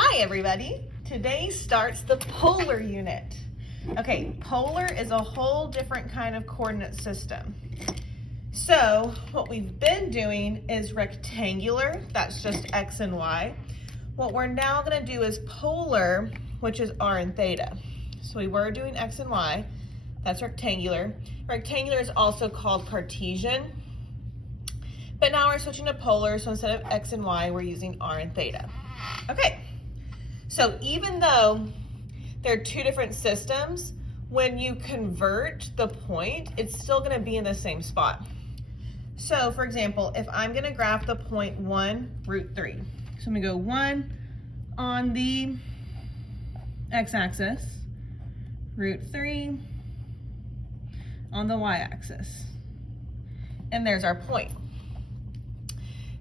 Hi everybody, today starts the polar unit. Okay, polar is a whole different kind of coordinate system. So what we've been doing is rectangular, that's just X and Y. What we're now gonna do is polar, which is R and theta. So we were doing X and Y, that's rectangular. Rectangular is also called Cartesian, but now we're switching to polar, so instead of X and Y, we're using R and theta. Okay. So even though they're two different systems, when you convert the point, it's still gonna be in the same spot. So for example, if I'm gonna graph the point 1, root 3. So I'm gonna go 1 on the x-axis, root 3 on the y-axis. And there's our point.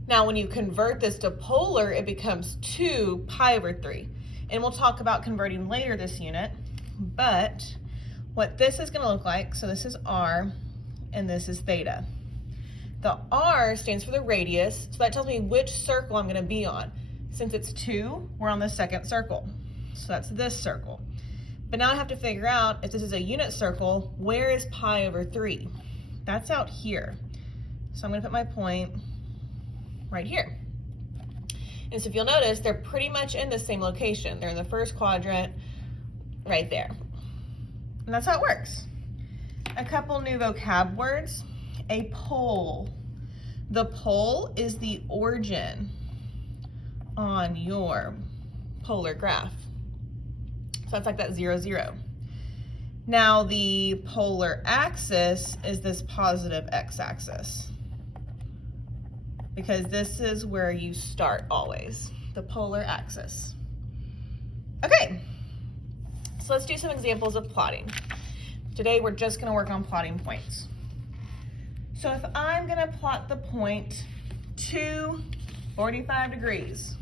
Now when you convert this to polar, it becomes 2 pi over 3. And we'll talk about converting later this unit, but what this is gonna look like, so this is R and this is theta. The R stands for the radius, so that tells me which circle I'm gonna be on. Since it's 2, we're on the second circle. So that's this circle. But now I have to figure out, if this is a unit circle, where is pi over 3? That's out here. So I'm gonna put my point right here. And so if you'll notice, they're pretty much in the same location. They're in the first quadrant, right there. And that's how it works. A couple new vocab words. A pole. The pole is the origin on your polar graph. So that's like that 0, 0. Now the polar axis is this positive x-axis, because this is where you start always, the polar axis. Okay, so let's do some examples of plotting. Today we're just gonna work on plotting points. So if I'm gonna plot the point 2, 45 degrees,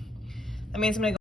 that means I'm gonna go